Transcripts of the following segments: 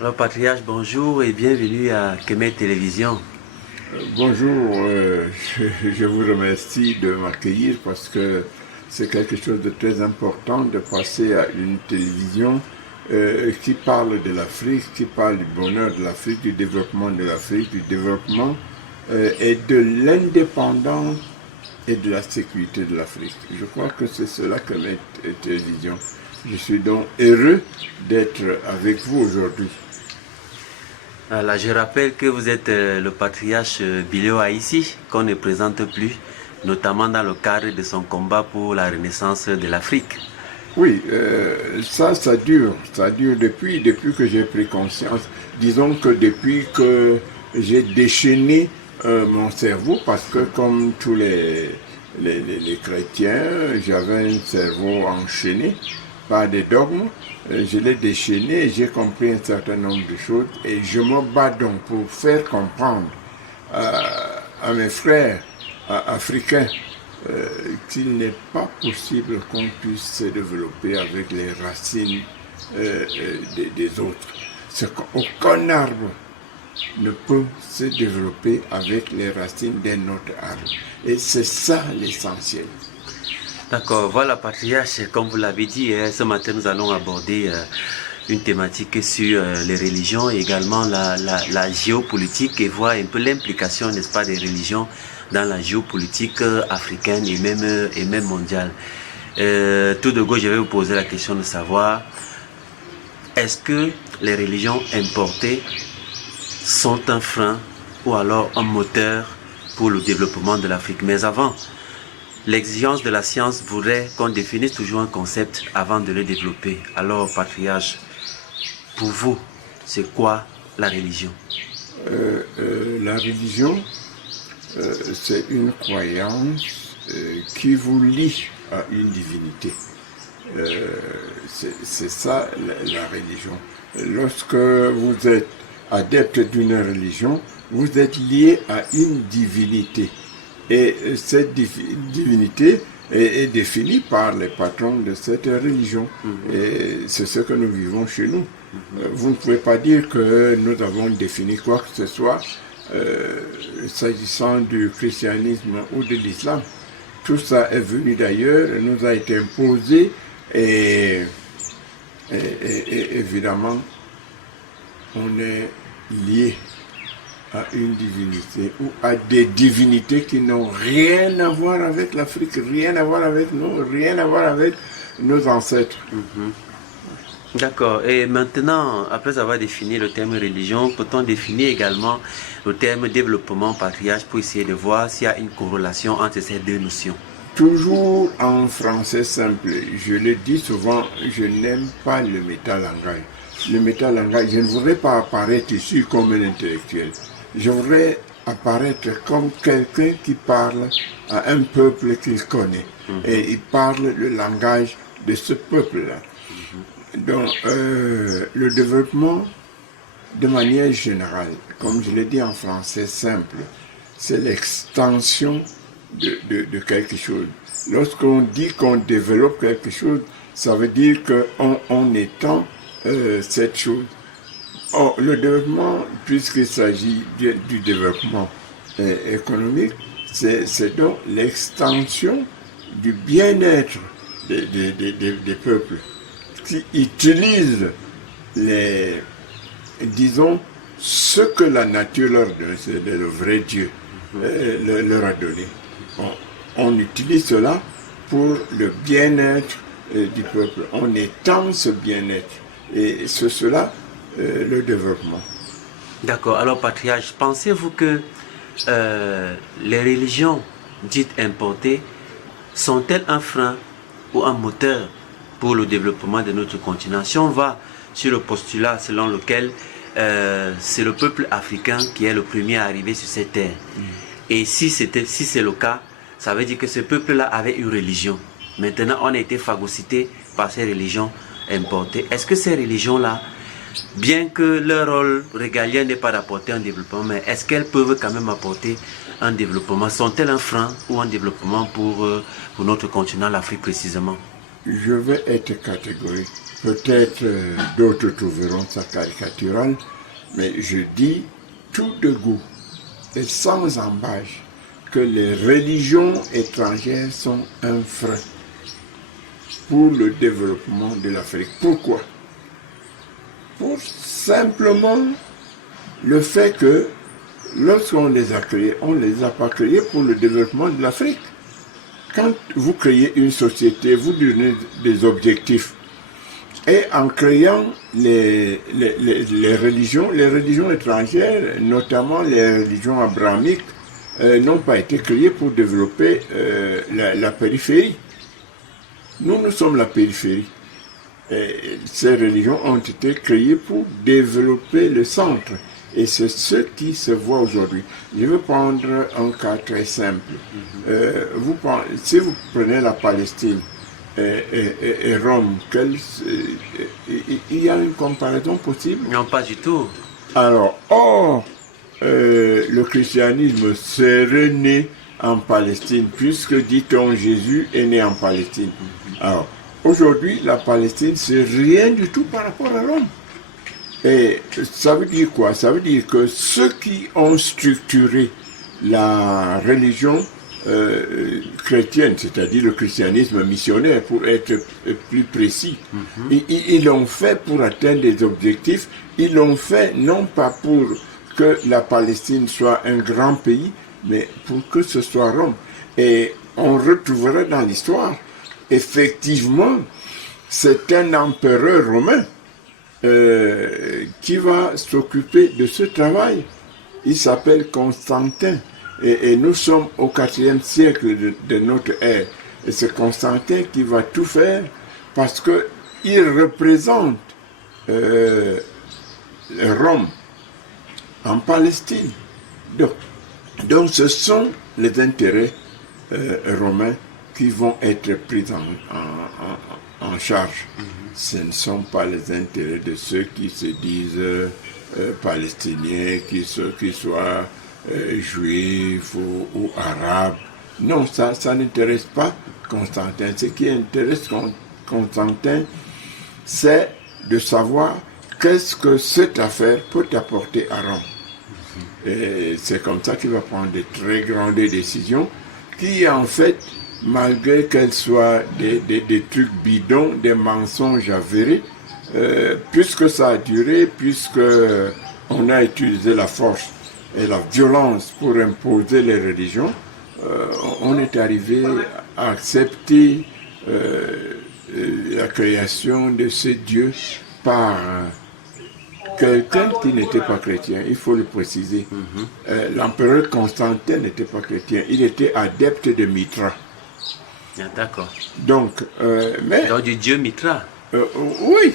Alors, Patriarche, bonjour et bienvenue à Kemet Télévision. Bonjour, je vous remercie de m'accueillir parce que c'est quelque chose de très important de passer à une télévision qui parle de l'Afrique, qui parle du bonheur de l'Afrique, du développement de l'Afrique, du développement et de l'indépendance et de la sécurité de l'Afrique. Je crois que c'est cela que met télévision. Je suis donc heureux d'être avec vous aujourd'hui. Voilà, je rappelle que vous êtes le patriarche Biléo Aïssi, qu'on ne présente plus, notamment dans le cadre de son combat pour la renaissance de l'Afrique. Oui, ça dure. Ça dure depuis que j'ai pris conscience. Disons que depuis que j'ai déchaîné mon cerveau, parce que comme tous les chrétiens, j'avais un cerveau enchaîné par des dogmes. Je l'ai déchaîné et j'ai compris un certain nombre de choses. Et je me bats donc pour faire comprendre à mes frères africains qu'il n'est pas possible qu'on puisse se développer avec les racines des autres. C'est qu'aucun arbre ne peut se développer avec les racines d'un autre arbre. Et c'est ça l'essentiel. D'accord, voilà, Patriarche, comme vous l'avez dit, ce matin nous allons aborder une thématique sur les religions et également la géopolitique et voir un peu l'implication, n'est-ce pas, des religions dans la géopolitique africaine et même mondiale. Tout de go, je vais vous poser la question de savoir, est-ce que les religions importées sont un frein ou alors un moteur pour le développement de l'Afrique? Mais avant, l'exigence de la science voudrait qu'on définisse toujours un concept avant de le développer. Alors, Patriarche, pour vous, c'est quoi la religion? La religion, c'est une croyance qui vous lie à une divinité. C'est ça la religion. Lorsque vous êtes adepte d'une religion, vous êtes lié à une divinité. Et cette divinité est définie par les patrons de cette religion. Et c'est ce que nous vivons chez nous. Vous ne pouvez pas dire que nous avons défini quoi que ce soit s'agissant du christianisme ou de l'islam. Tout ça est venu d'ailleurs, nous a été imposé et évidemment, on est lié à une divinité ou à des divinités qui n'ont rien à voir avec l'Afrique, rien à voir avec nous, rien à voir avec nos ancêtres. D'accord. Et maintenant, après avoir défini le terme religion, peut-on définir également le terme développement, patriarche, pour essayer de voir s'il y a une corrélation entre ces deux notions? Toujours en français simple, je le dis souvent, je n'aime pas le métalangage. Le métalangage, je ne voudrais pas apparaître ici comme un intellectuel. Je voudrais apparaître comme quelqu'un qui parle à un peuple qu'il connaît. Et il parle le langage de ce peuple-là. Donc, le développement, de manière générale, comme je l'ai dit en français simple, c'est l'extension de quelque chose. Lorsqu'on dit qu'on développe quelque chose, ça veut dire qu'on étend cette chose. Or, le développement, puisqu'il s'agit du développement économique, c'est donc l'extension du bien-être des peuples qui utilisent disons, ce que la nature leur donne, c'est le vrai Dieu leur a donné. On utilise cela pour le bien-être du peuple. On étend ce bien-être. Et c'est cela le développement. D'accord. Alors, patriarche, pensez-vous que les religions dites importées sont-elles un frein ou un moteur pour le développement de notre continent? Si on va sur le postulat selon lequel c'est le peuple africain qui est le premier à arriver sur cette terre, et si c'est le cas, ça veut dire que ce peuple-là avait une religion. Maintenant, on a été phagocyté par ces religions importées. Est-ce que ces religions-là, bien que leur rôle régalien n'est pas d'apporter un développement, mais est-ce qu'elles peuvent quand même apporter un développement? Sont-elles un frein ou un développement pour notre continent, l'Afrique précisément? je vais être catégorique. Peut-être d'autres trouveront ça caricatural, mais je dis tout de goût et sans embâche que les religions étrangères sont un frein pour le développement de l'Afrique. Pourquoi? Pour simplement le fait que lorsqu'on les a créés, on ne les a pas créés pour le développement de l'Afrique. Quand vous créez une société, vous donnez des objectifs. Et en créant les religions étrangères, notamment les religions abrahamiques, n'ont pas été créées pour développer la périphérie. Nous sommes la périphérie. Et ces religions ont été créées pour développer le centre. Et c'est ce qui se voit aujourd'hui. Je vais prendre un cas très simple. Si vous prenez la Palestine et Rome, il y a une comparaison possible? Non, pas du tout. Alors, le christianisme serait né en Palestine, puisque, dit-on, Jésus est né en Palestine. Alors, aujourd'hui, la Palestine, c'est rien du tout par rapport à Rome. Et ça veut dire quoi? Ça veut dire que ceux qui ont structuré la religion chrétienne, c'est-à-dire le christianisme missionnaire, pour être plus précis, ils l'ont fait pour atteindre des objectifs. Ils l'ont fait non pas pour que la Palestine soit un grand pays, mais pour que ce soit Rome. Et on retrouvera dans l'histoire, effectivement, c'est un empereur romain qui va s'occuper de ce travail. Il s'appelle Constantin. Et nous sommes au IVe siècle de notre ère. Et c'est Constantin qui va tout faire parce qu'il représente Rome en Palestine. Donc ce sont les intérêts romains qui vont être pris en charge. Ce ne sont pas les intérêts de ceux qui se disent palestiniens, qui soient juifs ou arabes. Non, ça n'intéresse pas Constantin. Ce qui intéresse Constantin, c'est de savoir qu'est-ce que cette affaire peut apporter à Rome. Et c'est comme ça qu'il va prendre de très grandes décisions qui, en fait, malgré qu'elles soient des trucs bidons, des mensonges avérés, puisque ça a duré, puisque on a utilisé la force et la violence pour imposer les religions, on est arrivé à accepter la création de ce Dieu par quelqu'un qui n'était pas chrétien, il faut le préciser. L'empereur Constantin n'était pas chrétien, il était adepte de Mitra. Ah, d'accord. Donc, donc du dieu Mitra. Oui,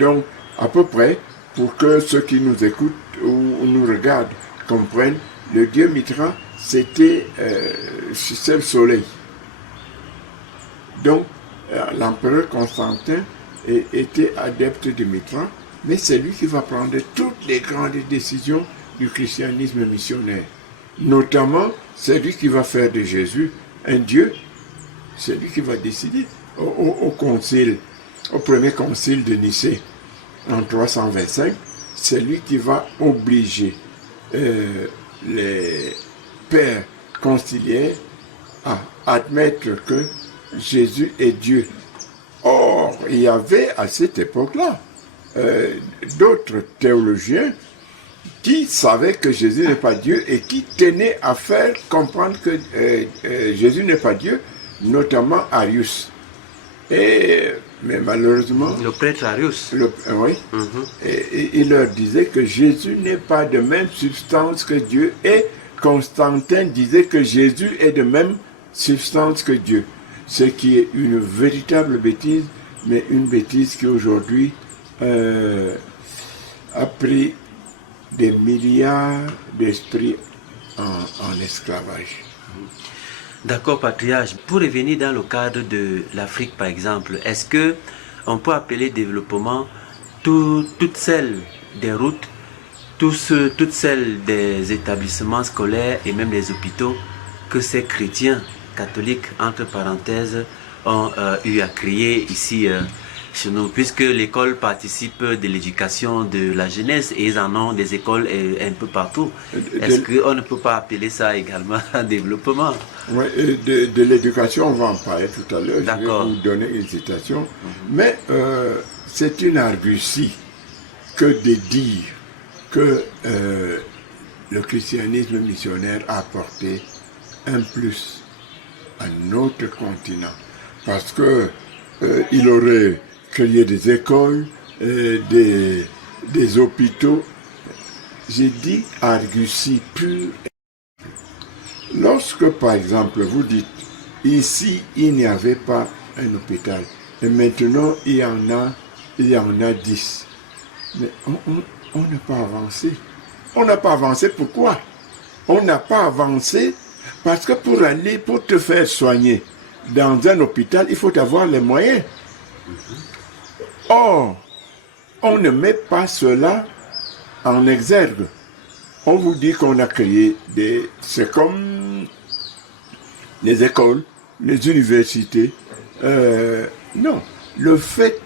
donc à peu près, pour que ceux qui nous écoutent ou nous regardent comprennent, le dieu Mitra, c'est le soleil. Donc, l'empereur Constantin était adepte de Mitra, mais c'est lui qui va prendre toutes les grandes décisions du christianisme missionnaire. Notamment, c'est lui qui va faire de Jésus un Dieu. C'est lui qui va décider au premier concile de Nicée en 325. C'est lui qui va obliger les pères conciliaires à admettre que Jésus est Dieu. Or, il y avait à cette époque-là d'autres théologiens qui savaient que Jésus n'est pas Dieu et qui tenaient à faire comprendre que Jésus n'est pas Dieu, notamment Arius. Mais malheureusement... Le prêtre Arius. Oui. Et il leur disait que Jésus n'est pas de même substance que Dieu. Et Constantin disait que Jésus est de même substance que Dieu. Ce qui est une véritable bêtise, mais une bêtise qui aujourd'hui a pris des milliards d'esprits en esclavage. D'accord, patriarche. Pour revenir dans le cadre de l'Afrique, par exemple, est-ce que on peut appeler développement toutes celles des routes, toutes celles des établissements scolaires et même des hôpitaux que ces chrétiens catholiques, entre parenthèses, ont eu à créer ici chez nous, puisque l'école participe de l'éducation de la jeunesse et ils en ont des écoles un peu partout. Est-ce qu'on ne peut pas appeler ça également un développement? Oui, de l'éducation, on va en parler tout à l'heure. Je vais vous donner une citation. Mais c'est une argutie que de dire que le christianisme missionnaire a apporté un plus à notre continent. Parce que il aurait créé des écoles, des hôpitaux. J'ai dit argutie pure. Lorsque, par exemple, vous dites, ici, il n'y avait pas un hôpital, et maintenant, il y en a 10. Mais on n'a pas avancé. On n'a pas avancé, pourquoi? On n'a pas avancé parce que pour te faire soigner dans un hôpital, il faut avoir les moyens. Or, on ne met pas cela en exergue. On vous dit qu'on a créé c'est comme les écoles, les universités. Non, le fait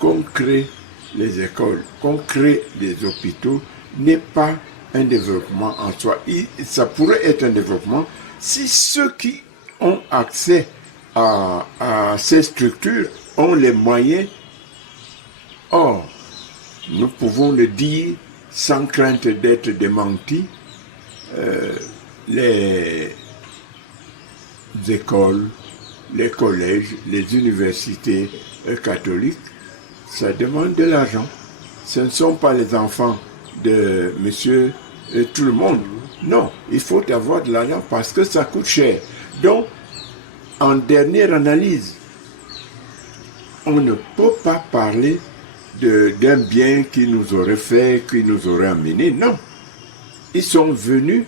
qu'on crée les écoles, qu'on crée des hôpitaux n'est pas un développement en soi. Ça pourrait être un développement si ceux qui ont accès à ces structures ont les moyens. Or, nous pouvons le dire sans crainte d'être démentis, les écoles, les collèges, les universités catholiques, ça demande de l'argent. Ce ne sont pas les enfants de monsieur tout le monde. Non, il faut avoir de l'argent parce que ça coûte cher. Donc, en dernière analyse, on ne peut pas parler d'un bien qui nous aurait fait, qui nous aurait amené. Non. Ils sont venus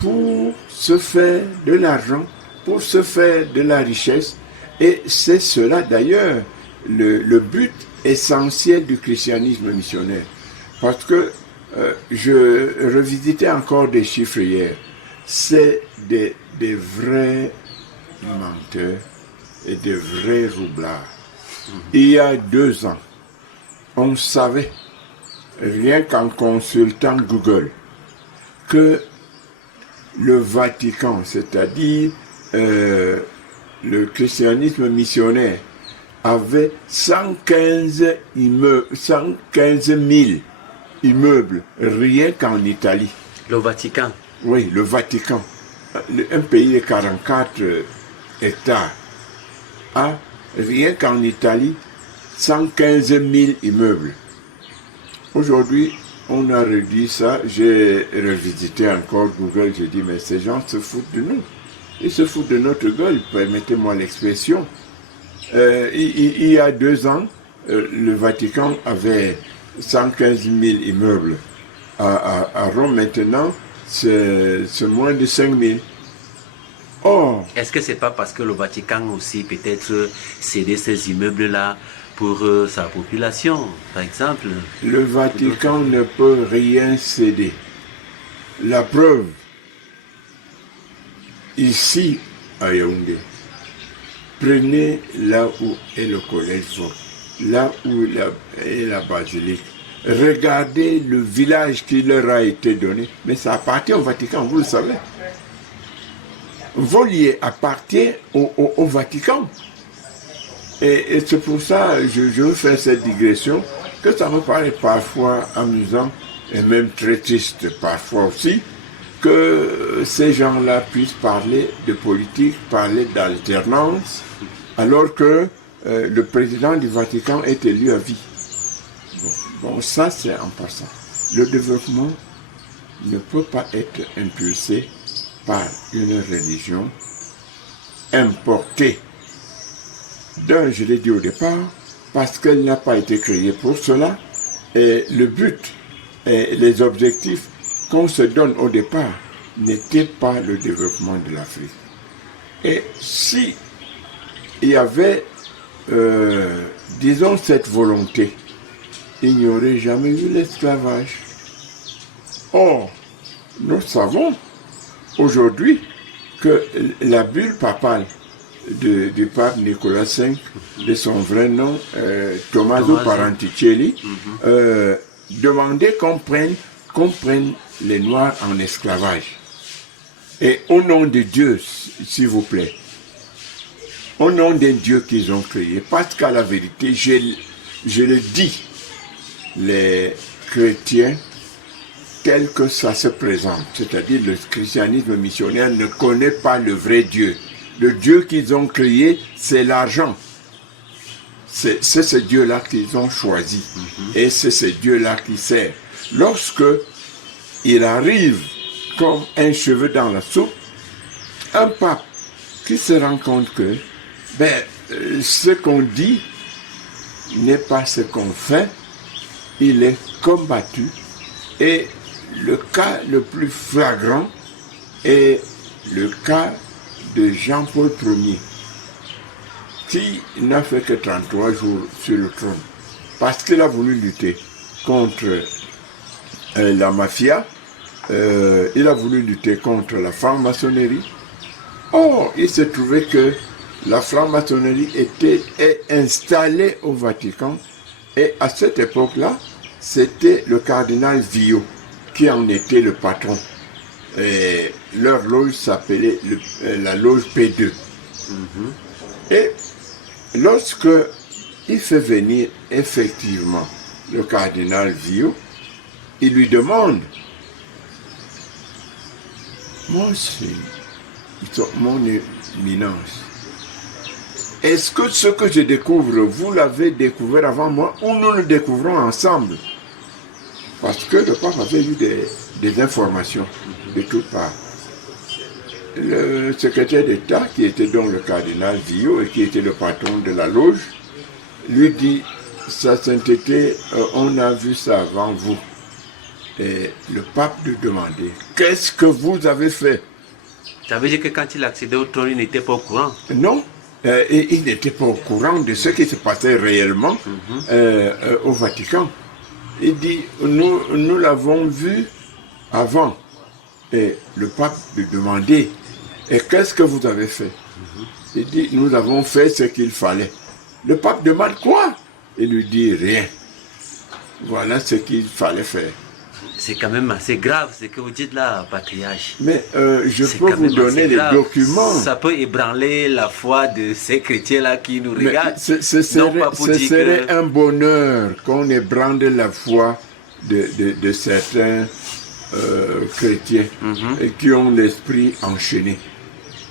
pour se faire de l'argent, pour se faire de la richesse. Et c'est cela d'ailleurs le but essentiel du christianisme missionnaire. Parce que je revisitais encore des chiffres hier. C'est des vrais menteurs et des vrais roublards. Il y a 2 ans, on savait, rien qu'en consultant Google, que le Vatican, c'est-à-dire le christianisme missionnaire, avait 115 000 immeubles, rien qu'en Italie. Le Vatican? Oui, le Vatican. Un pays de 44 hectares. A, rien qu'en Italie, 115 000 immeubles. Aujourd'hui, on a réduit ça. J'ai revisité encore Google. J'ai dit, mais ces gens se foutent de nous. Ils se foutent de notre gueule, permettez-moi l'expression. Il y a 2 ans, le Vatican avait 115 000 immeubles. À Rome, maintenant, c'est moins de 5 000. Or, est-ce que c'est pas parce que le Vatican aussi peut-être cédé ces immeubles-là pour sa population, par exemple? Le Vatican ne peut rien céder. La preuve, ici à Yaoundé, prenez là où est le collège Vaux, là où est la basilique. Regardez le village qui leur a été donné, mais ça appartient au Vatican, vous le savez. Volier appartient au Vatican. Et c'est pour ça, je veux faire cette digression, que ça me paraît parfois amusant et même très triste parfois aussi, que ces gens-là puissent parler de politique, parler d'alternance, alors que le président du Vatican est élu à vie. Bon, ça c'est en passant. Le développement ne peut pas être impulsé par une religion importée. D'un, je l'ai dit au départ, parce qu'elle n'a pas été créée pour cela, et le but et les objectifs qu'on se donne au départ n'étaient pas le développement de l'Afrique. Et si il y avait, disons, cette volonté, il n'y aurait jamais eu l'esclavage. Or, nous savons aujourd'hui que la bulle papale du pape Nicolas V, de son vrai nom, Tommaso Parenticelli, demandait qu'on prenne les Noirs en esclavage. Et au nom de Dieu, s'il vous plaît, au nom d'un Dieu qu'ils ont créé, parce qu'à la vérité, je le dis, les chrétiens, tel que ça se présente, c'est-à-dire le christianisme missionnaire ne connaît pas le vrai Dieu. Le Dieu qu'ils ont créé, c'est l'argent. C'est ce Dieu-là qu'ils ont choisi. Et c'est ce Dieu-là qui sert. Lorsque il arrive comme un cheveu dans la soupe, un pape qui se rend compte que ce qu'on dit n'est pas ce qu'on fait, il est combattu. Et le cas le plus flagrant est le cas de Jean-Paul Ier, qui n'a fait que 33 jours sur le trône, parce qu'il a voulu lutter contre la mafia, il a voulu lutter contre la franc-maçonnerie. Or, il s'est trouvé que la franc-maçonnerie était installée au Vatican, et à cette époque-là, c'était le cardinal Villot qui en était le patron. Et leur loge s'appelait la loge P2. Et lorsque il fait venir effectivement le cardinal Villot, il lui demande, mon éminence, est-ce que ce que je découvre, vous l'avez découvert avant moi ou nous le découvrons ensemble? Parce que le pape avait eu des informations de toutes parts. Le secrétaire d'État, qui était donc le cardinal Villot et qui était le patron de la loge, lui dit, Sa Sainteté, on a vu ça avant vous. Et le pape lui demandait, qu'est-ce que vous avez fait? Ça veut dire que quand il accédait au trône, il n'était pas au courant? Non, et il n'était pas au courant de ce qui se passait réellement au Vatican. Il dit, nous l'avons vu avant. Et le pape lui demandait, et qu'est-ce que vous avez fait? Il dit, nous avons fait ce qu'il fallait. Le pape demande quoi? Il lui dit, rien. Voilà ce qu'il fallait faire. C'est quand même assez grave ce que vous dites là, patriarche. Mais je peux vous donner les documents. Ça peut ébranler la foi de ces chrétiens-là qui nous regardent. Ce serait un bonheur qu'on ébranle la foi de certains chrétiens et qui ont l'esprit enchaîné.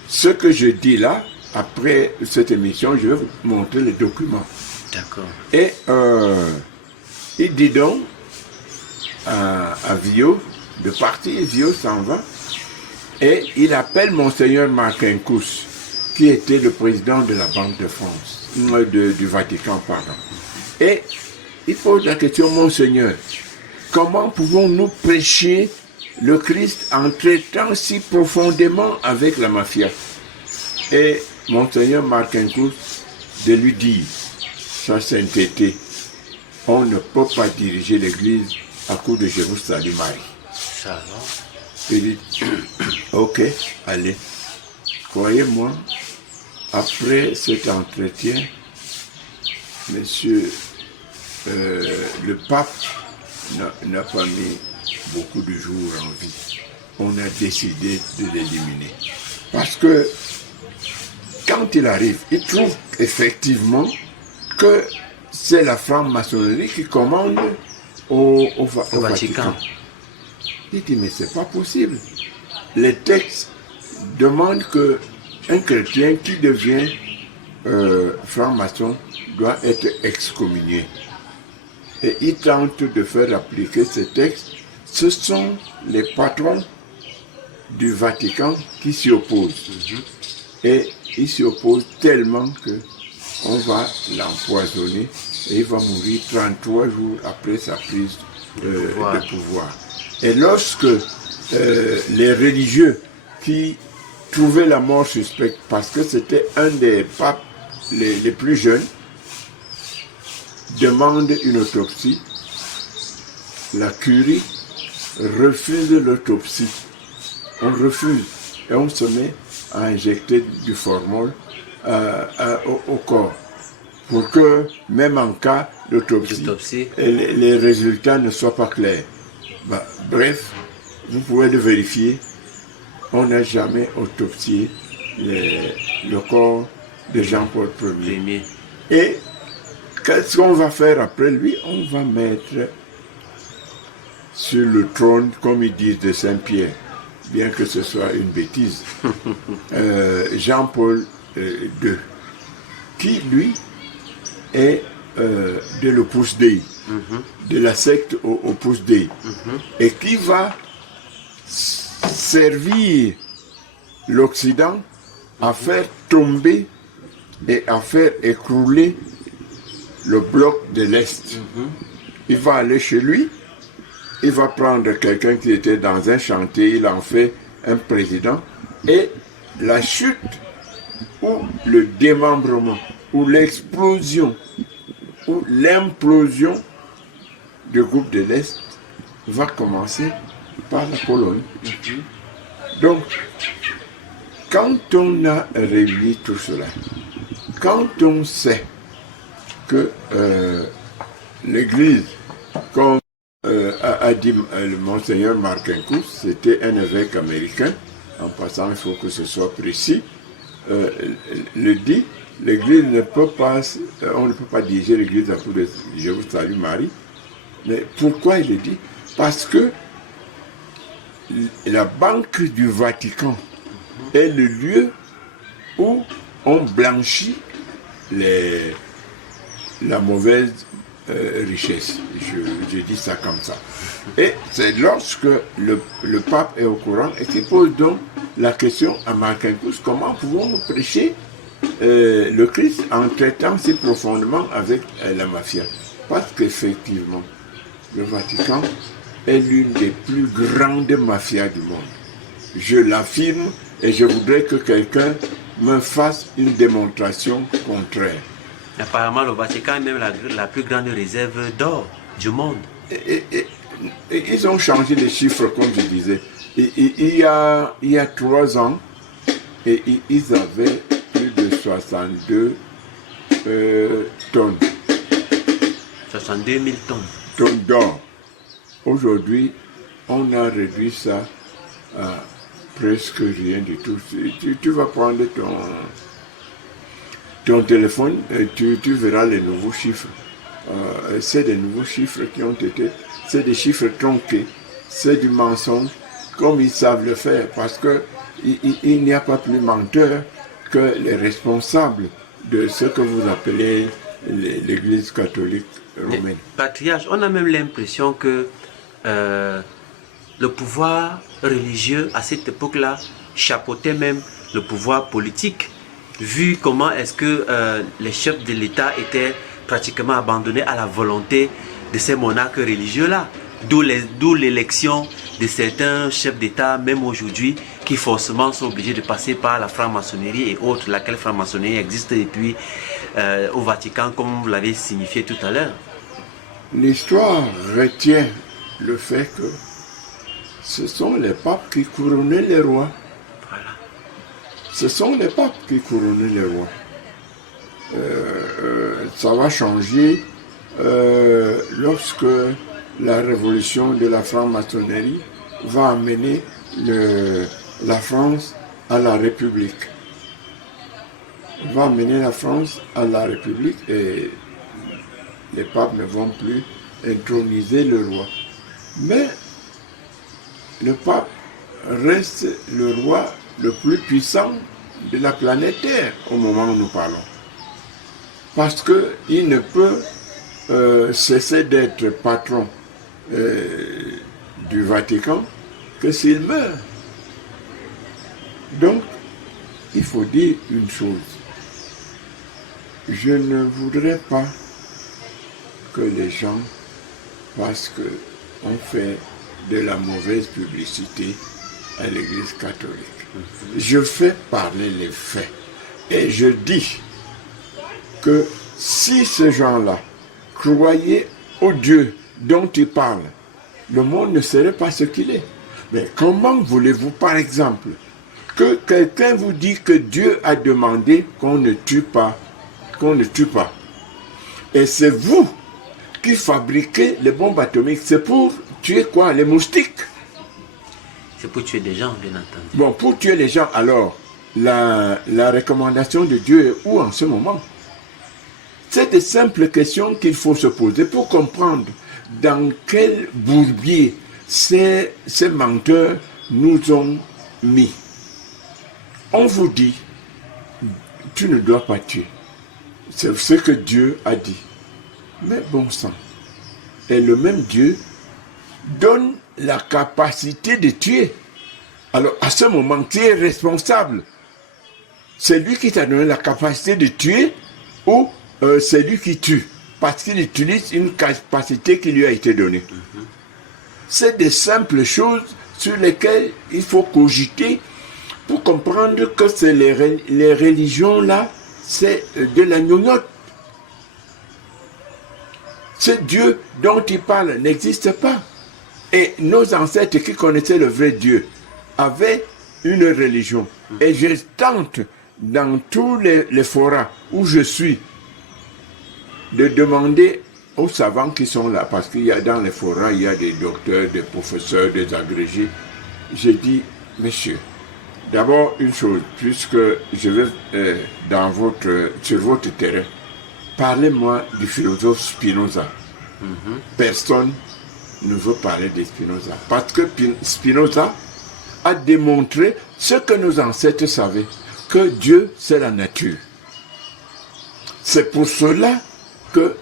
Ce que je dis là, après cette émission, je vais vous montrer les documents. D'accord. Et il dit donc à Villot de partir. Villot s'en va et il appelle Monseigneur Marquinkus, qui était le président de la Banque de France, du Vatican, pardon. Et il pose la question, Monseigneur, comment pouvons-nous prêcher le Christ en traitant si profondément avec la mafia? Et Monseigneur Marquinkus de lui dire, Sa Sainteté, on ne peut pas diriger l'Église à coup de Jérusalem. Ça va. Il dit, ok, allez. Croyez-moi, après cet entretien, monsieur, le pape n'a pas mis beaucoup de jours en vie. On a décidé de l'éliminer. Parce que quand il arrive, il trouve effectivement que c'est la franc-maçonnerie qui commande au Vatican. Il dit, mais c'est pas possible. Les textes demandent qu'un chrétien qui devient franc-maçon doit être excommunié. Et il tente de faire appliquer ces textes. Ce sont les patrons du Vatican qui s'y opposent. Et ils s'y opposent tellement qu'on va l'empoisonner et il va mourir 33 jours après sa prise de pouvoir. Et lorsque les religieux qui trouvaient la mort suspecte, parce que c'était un des papes les plus jeunes, demandent une autopsie, la curie refuse l'autopsie. On refuse et on se met à injecter du formol au corps. Pour que, même en cas d'autopsie, les résultats ne soient pas clairs. Bref, vous pouvez le vérifier. On n'a jamais autopsié le corps de Jean-Paul Ier. Et qu'est-ce qu'on va faire après lui? On va mettre sur le trône, comme ils disent, de Saint-Pierre, bien que ce soit une bêtise, Jean-Paul II, qui, lui, est de l'Opus Dei, de la secte Opus Dei, et qui va servir l'Occident à faire tomber et à faire écrouler le bloc de l'Est. Il va aller chez lui, il va prendre quelqu'un qui était dans un chantier, il en fait un président, et la chute ou le démembrement ou l'explosion ou l'implosion du groupe de l'Est va commencer par la Pologne. Donc, quand on a réuni tout cela, quand on sait que l'Église, comme a dit le monseigneur Marcinkus, c'était un évêque américain, en passant il faut que ce soit précis, le dit, l'Église ne peut pas, on ne peut pas diriger l'Église à coup de Je vous salue Marie. Mais pourquoi il le dit? Parce que la Banque du Vatican est le lieu où on blanchit la mauvaise richesse. Je dis ça comme ça. Et c'est lorsque le pape est au courant et qu'il pose donc la question à Marcinkus, comment pouvons-nous prêcher le Christ en traitant si profondément avec la mafia? Parce qu'effectivement, le Vatican est l'une des plus grandes mafias du monde. Je l'affirme et je voudrais que quelqu'un me fasse une démonstration contraire. Apparemment, le Vatican est même la plus grande réserve d'or du monde. Et ils ont changé les chiffres, comme je disais. Il y a 3 ans, et ils avaient plus de 62 tonnes. 62 000 tonnes. Tonnes d'or. Aujourd'hui, on a réduit ça à presque rien du tout. Tu vas prendre ton téléphone et tu verras les nouveaux chiffres. C'est des nouveaux chiffres qui ont été... C'est des chiffres tronqués. C'est du mensonge, comme ils savent le faire, parce qu'il n'y a pas plus menteur que les responsables de ce que vous appelez l'Église catholique romaine. Patriarche, on a même l'impression que le pouvoir religieux à cette époque-là chapeautait même le pouvoir politique, vu comment est-ce que les chefs de l'État étaient pratiquement abandonnés à la volonté de ces monarques religieux-là. D'où l'élection de certains chefs d'État, même aujourd'hui, qui forcément sont obligés de passer par la franc-maçonnerie et autres, laquelle franc-maçonnerie existe depuis au Vatican, comme vous l'avez signifié tout à l'heure. L'histoire retient le fait que ce sont les papes qui couronnaient les rois. Voilà. Ce sont les papes qui couronnaient les rois. Ça va changer lorsque la révolution de la franc-maçonnerie va amener la France à la République. Va amener la France à la République et les papes ne vont plus introniser le roi. Mais le pape reste le roi le plus puissant de la planète Terre au moment où nous parlons. Parce qu'il ne peut cesser d'être patron du Vatican que s'il meurt. Donc, il faut dire une chose. Je ne voudrais pas que les gens, parce qu'on fait de la mauvaise publicité à l'Église catholique. Je fais parler les faits. Et je dis que si ces gens-là croyaient au Dieu dont ils parlent, le monde ne serait pas ce qu'il est. Mais comment voulez-vous, par exemple, que quelqu'un vous dit que Dieu a demandé qu'on ne tue pas, et c'est vous qui fabriquez les bombes atomiques, c'est pour tuer quoi? Les moustiques. C'est pour tuer des gens, bien entendu. Bon, pour tuer les gens, alors, la recommandation de Dieu est où en ce moment? C'est de simples questions qu'il faut se poser pour comprendre dans quel bourbier ces menteurs nous ont mis. On vous dit, tu ne dois pas tuer. C'est ce que Dieu a dit. Mais bon sang. Et le même Dieu donne la capacité de tuer. Alors, à ce moment, tu es responsable. C'est lui qui t'a donné la capacité de tuer ou c'est lui qui tue parce qu'il utilise une capacité qui lui a été donnée. C'est des simples choses sur lesquelles il faut cogiter pour comprendre que c'est les religions là, c'est de la gnognotte. Ce Dieu dont il parle n'existe pas. Et nos ancêtres qui connaissaient le vrai Dieu avaient une religion. Et je tente dans tous les forats où je suis de demander aux savants qui sont là, parce qu'il y a dans les forats, il y a des docteurs, des professeurs, des agrégés. J'ai dit, messieurs, d'abord une chose, puisque je vais sur votre terrain, parlez-moi du philosophe Spinoza. Personne ne veut parler de Spinoza, parce que Spinoza a démontré ce que nos ancêtres savaient, que Dieu c'est la nature. C'est pour cela que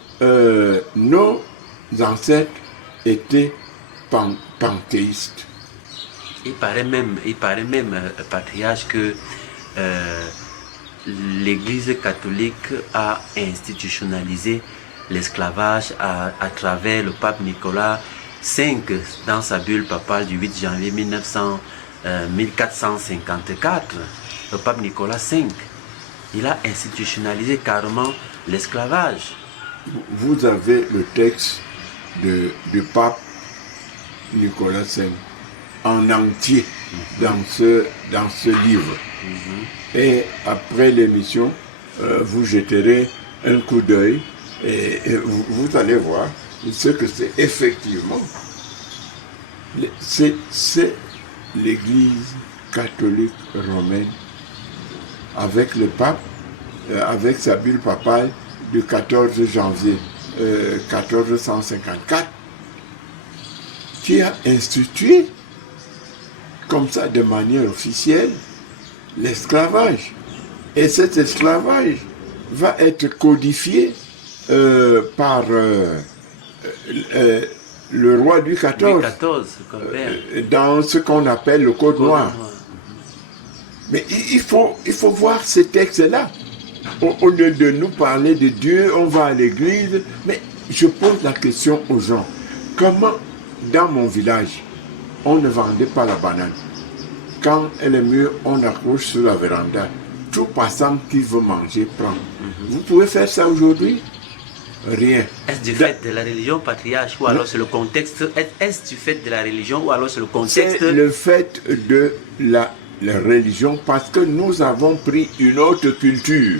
nos ancêtres étaient panthéistes. Il paraît même patriarche, que l'Église catholique a institutionnalisé l'esclavage à travers le pape Nicolas V dans sa bulle papale du 8 janvier 1454. Le pape Nicolas V, il a institutionnalisé carrément l'esclavage. Vous avez le texte du pape Nicolas V en entier dans ce livre. Et après l'émission, vous jeterez un coup d'œil et vous allez voir ce que c'est effectivement. C'est l'Église catholique romaine avec le pape, avec sa bulle papale du 14 janvier 1454, qui a institué comme ça de manière officielle l'esclavage. Et cet esclavage va être codifié par le roi Louis XIV, dans ce qu'on appelle le Code noir. Mais il faut voir ces textes-là. Au lieu de nous parler de Dieu, on va à l'église. Mais je pose la question aux gens. Comment, dans mon village, on ne vendait pas la banane? Quand elle est mûre, on accroche sur la véranda. Tout passant qui veut manger prend. Vous pouvez faire ça aujourd'hui? Rien. Est-ce du fait de la religion, patriarche, ou alors c'est le contexte? Est-ce du fait de la religion, ou alors c'est le contexte? C'est le fait de la religion, parce que nous avons pris une autre culture.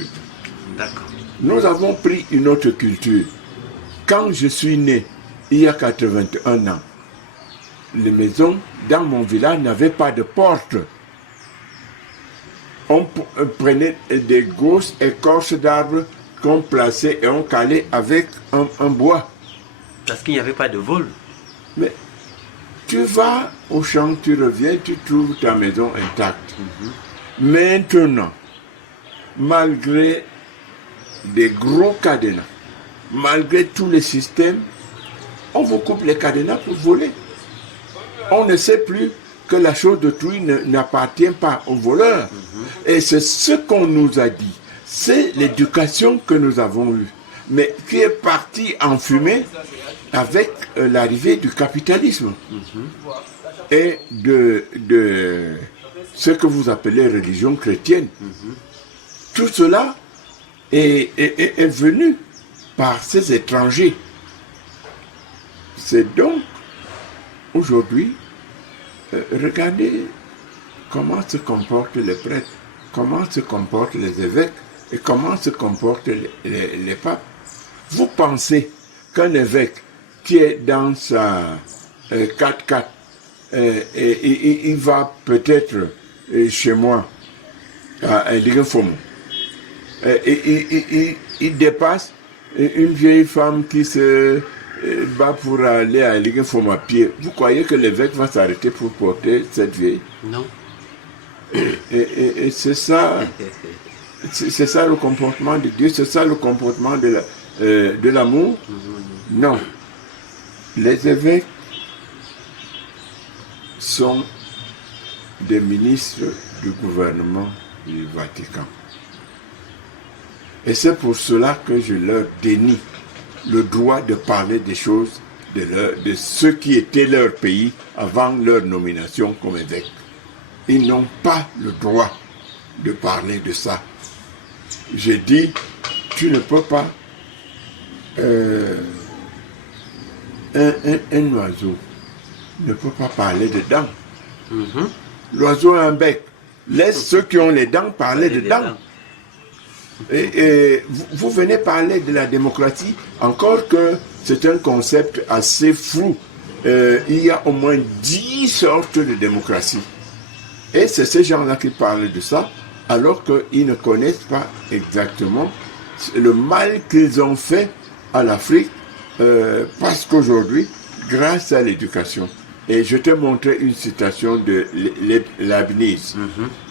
D'accord. Nous avons pris une autre culture. Quand je suis né, il y a 81 ans, les maisons dans mon village n'avaient pas de porte. On prenait des grosses écorces d'arbres qu'on plaçait et on calait avec un bois. Parce qu'il n'y avait pas de vol. Mais tu vas au champ, tu reviens, tu trouves ta maison intacte. Maintenant, malgré des gros cadenas, malgré tous les systèmes, on vous coupe les cadenas pour voler. On ne sait plus que la chose d'autrui n'appartient pas aux voleurs. Et c'est ce qu'on nous a dit. C'est l'éducation que nous avons eue, mais qui est partie en fumée avec l'arrivée du capitalisme et de ce que vous appelez religion chrétienne. Tout cela est venu par ces étrangers. C'est donc aujourd'hui, regardez comment se comportent les prêtres, comment se comportent les évêques et comment se comportent les papes. Vous pensez qu'un évêque qui est dans sa 4x4, il va peut-être chez moi à Liguenfomo, il dépasse une vieille femme qui se bat pour aller à Liguenfomo à pied. Vous croyez que l'évêque va s'arrêter pour porter cette vieille? Non. Et c'est ça, c'est ça le comportement de Dieu, c'est ça le comportement de l'amour. Non. Les évêques sont des ministres du gouvernement du Vatican. Et c'est pour cela que je leur dénie le droit de parler des choses de ce qui était leur pays avant leur nomination comme évêque. Ils n'ont pas le droit de parler de ça. J'ai dit, tu ne peux pas... un oiseau ne peut pas parler de dents. L'oiseau a un bec. Laisse ceux qui ont les dents parler de dents. Et vous venez parler de la démocratie, encore que c'est un concept assez flou. Il y a au moins 10 sortes de démocratie. Et c'est ces gens-là qui parlent de ça, alors qu'ils ne connaissent pas exactement le mal qu'ils ont fait à l'Afrique, parce qu'aujourd'hui, grâce à l'éducation, et je t'ai montré une citation de Leibniz,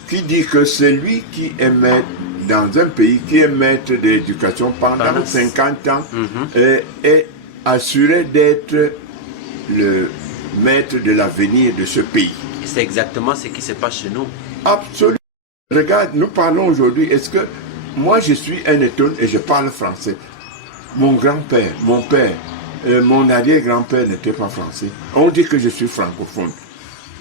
qui dit que celui qui est maître dans un pays, qui est maître de l'éducation pendant 50 ans, est assuré d'être le maître de l'avenir de ce pays. Et c'est exactement ce qui se passe chez nous. Absolument. Regarde, nous parlons aujourd'hui, est-ce que moi je suis un étonne et je parle français. Mon grand-père, mon père, mon arrière-grand-père n'était pas français. On dit que je suis francophone.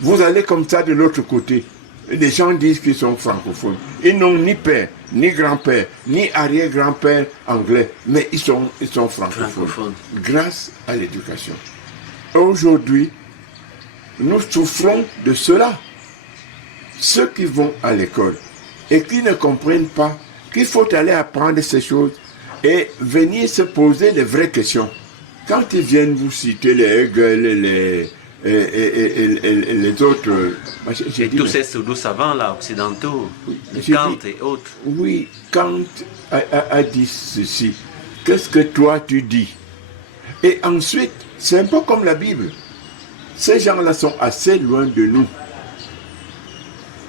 Vous allez comme ça de l'autre côté. Les gens disent qu'ils sont francophones. Ils n'ont ni père, ni grand-père, ni arrière-grand-père anglais, mais ils sont francophones. Grâce à l'éducation. Aujourd'hui, nous souffrons de cela. Ceux qui vont à l'école et qui ne comprennent pas qu'il faut aller apprendre ces choses et venir se poser les vraies questions. Quand ils viennent vous citer les Hegel, les autres... Et tous ces pseudo savants là, occidentaux, les Kant et autres. Oui, Kant a dit ceci. Qu'est-ce que toi tu dis? Et ensuite, c'est un peu comme la Bible. Ces gens-là sont assez loin de nous.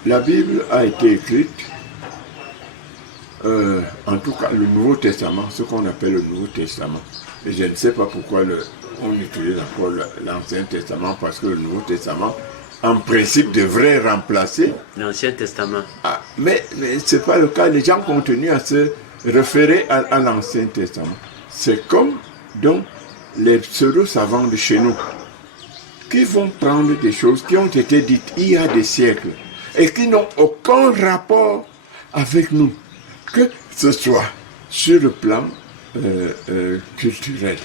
La Bible a été écrite, en tout cas le Nouveau Testament, ce qu'on appelle le Nouveau Testament. Et je ne sais pas pourquoi on utilise encore l'Ancien Testament, parce que le Nouveau Testament, en principe, devrait remplacer l'Ancien Testament. Ah, mais ce n'est pas le cas. Les gens continuent à se référer à l'Ancien Testament. C'est comme donc les pseudo-savants de chez nous, qui vont prendre des choses qui ont été dites il y a des siècles, et qui n'ont aucun rapport avec nous, que ce soit sur le plan culturel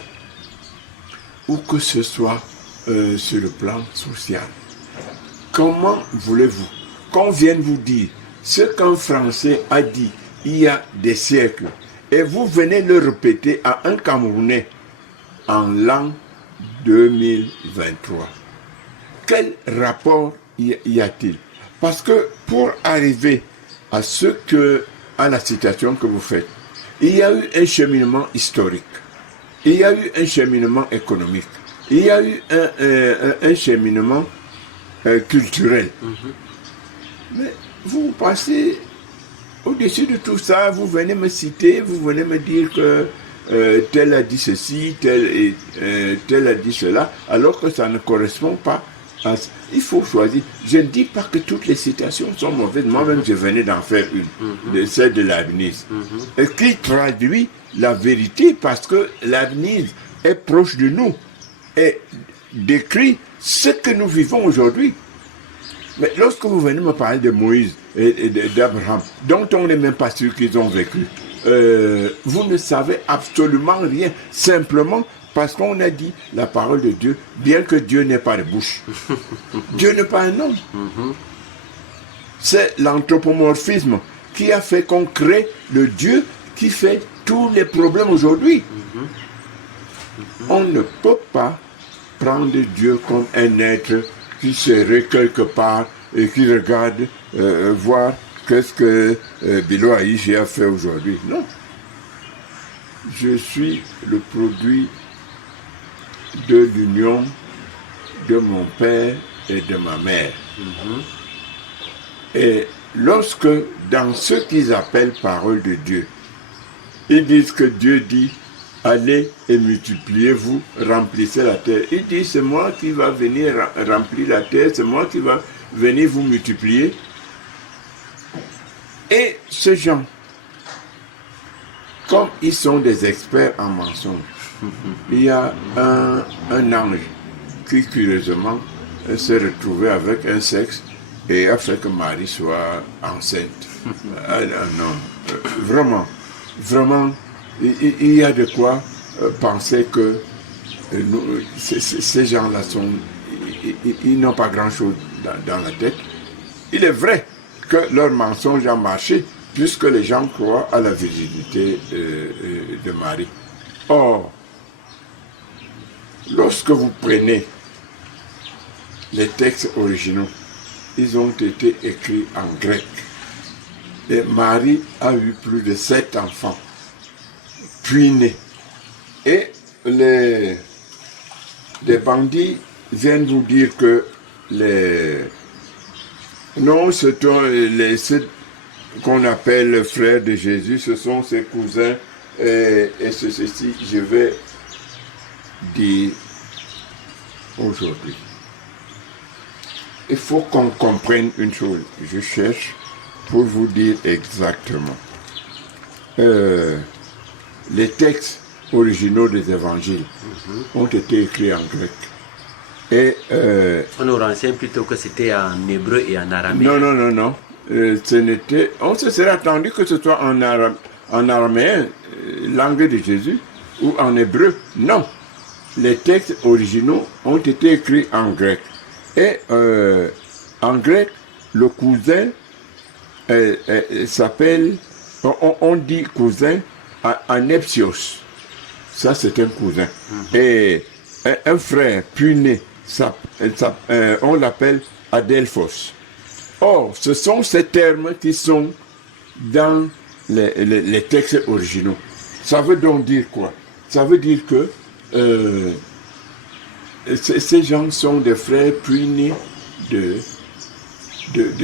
ou que ce soit sur le plan social. Comment voulez-vous qu'on vienne vous dire ce qu'un Français a dit il y a des siècles et vous venez le répéter à un Camerounais en l'an 2023? Quel rapport y a-t-il? Parce que pour arriver à à la citation que vous faites, il y a eu un cheminement historique, il y a eu un cheminement économique, il y a eu un cheminement culturel. Mais vous passez au-dessus de tout ça, vous venez me citer, vous venez me dire que tel a dit ceci, tel a dit cela, alors que ça ne correspond pas. Il faut choisir. Je ne dis pas que toutes les citations sont mauvaises. Moi-même, je venais d'en faire une, celle de Leibniz, qui traduit la vérité, parce que Leibniz est proche de nous et décrit ce que nous vivons aujourd'hui. Mais lorsque vous venez me parler de Moïse et d'Abraham, dont on n'est même pas sûr qu'ils ont vécu, vous ne savez absolument rien, simplement parce qu'on a dit la parole de Dieu, bien que Dieu n'ait pas de bouche. Dieu n'est pas un homme. C'est l'anthropomorphisme qui a fait qu'on crée le Dieu qui fait tous les problèmes aujourd'hui. On ne peut pas prendre Dieu comme un être qui serait quelque part et qui regarde voir qu'est-ce que Bilo Aïchi a fait aujourd'hui. Non. Je suis le produit de l'union de mon père et de ma mère. Et lorsque, dans ce qu'ils appellent parole de Dieu, ils disent que Dieu dit, allez et multipliez-vous, remplissez la terre. Il dit, c'est moi qui va venir remplir la terre, c'est moi qui va venir vous multiplier. Et ces gens, comme ils sont des experts en mensonges, il y a un ange qui, curieusement, s'est retrouvé avec un sexe et a fait que Marie soit enceinte. Non, vraiment, il y a de quoi penser que ces gens-là ils n'ont pas grand-chose dans la tête. Il est vrai que leur mensonge a marché puisque les gens croient à la virginité de Marie. Or, lorsque vous prenez les textes originaux, ils ont été écrits en grec. Et Marie a eu plus de 7 enfants, puis nés. Et les bandits viennent vous dire que ceux qu'on appelle frères de Jésus, ce sont ses cousins, et ceci, je vais dire aujourd'hui. Il faut qu'on comprenne une chose. Je cherche pour vous dire exactement. Les textes originaux des évangiles ont été écrits en grec. Et on nous renseigne plutôt que c'était en hébreu et en araméen. Non. On se serait attendu que ce soit en araméen, langue de Jésus, ou en hébreu. Non. Les textes originaux ont été écrits en grec. Et en grec, le cousin s'appelle, on dit cousin, anepsios. Ça, c'est un cousin. Et un frère puné, on l'appelle adelphos. Or, ce sont ces termes qui sont dans les textes originaux. Ça veut donc dire quoi? Ça veut dire que ces gens sont des frères punis de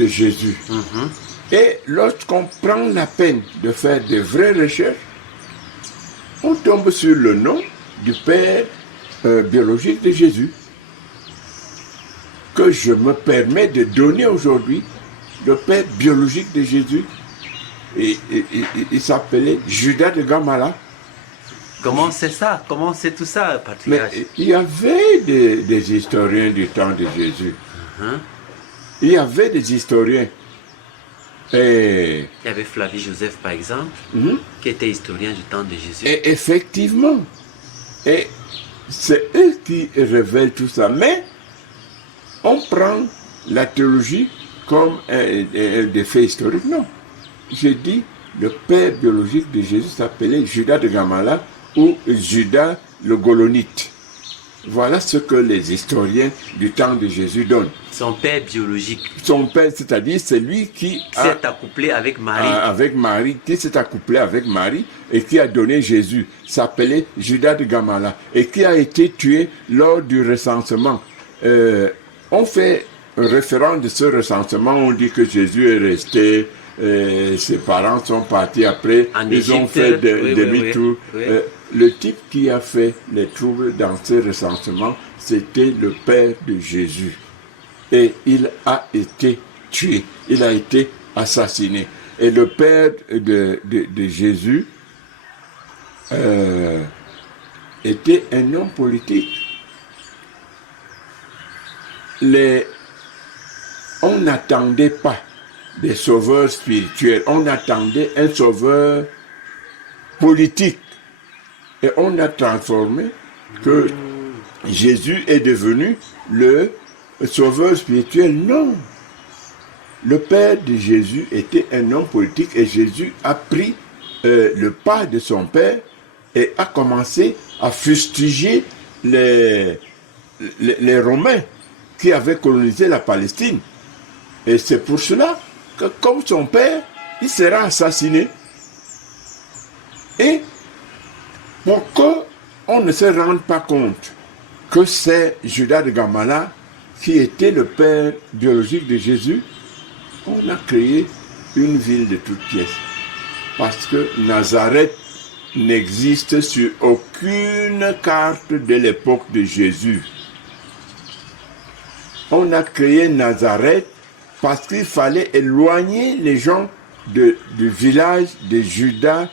Jésus. Et lorsqu'on prend la peine de faire de vraies recherches, on tombe sur le nom du père biologique de Jésus, que je me permets de donner aujourd'hui. Le père biologique de Jésus, et il s'appelait Judas de Gamala. Comment c'est ça? Comment c'est tout ça, patriarche? Mais il y avait des historiens du temps de Jésus. Il y avait des historiens. Et il y avait Flavie Joseph, par exemple, qui était historien du temps de Jésus. Et effectivement. Et c'est eux qui révèlent tout ça. Mais on prend la théologie comme des faits historiques. Non. J'ai dit, le père biologique de Jésus s'appelait Judas de Gamala ou Judas le Golonite. Voilà ce que les historiens du temps de Jésus donnent. Son père biologique. Son père, c'est-à-dire c'est lui qui s'est accouplé avec Marie. Qui s'est accouplé avec Marie et qui a donné Jésus, s'appelait Judas de Gamala et qui a été tué lors du recensement. On fait référence de ce recensement, on dit que Jésus est resté, ses parents sont partis après, ils ont fait demi-tour. Le type qui a fait les troubles dans ce recensement, c'était le père de Jésus. Et il a été tué, il a été assassiné. Et le père de Jésus était un homme politique. On n'attendait pas des sauveurs spirituels, on attendait un sauveur politique. Et on a transformé que Jésus est devenu le sauveur spirituel. Non. Le père de Jésus était un homme politique et Jésus a pris le pas de son père et a commencé à fustiger les Romains qui avaient colonisé la Palestine. Et c'est pour cela que, comme son père, il sera assassiné. Et pour qu'on ne se rende pas compte que c'est Judas de Gamala qui était le père biologique de Jésus, on a créé une ville de toutes pièces. Parce que Nazareth n'existe sur aucune carte de l'époque de Jésus. On a créé Nazareth parce qu'il fallait éloigner les gens du village de Judas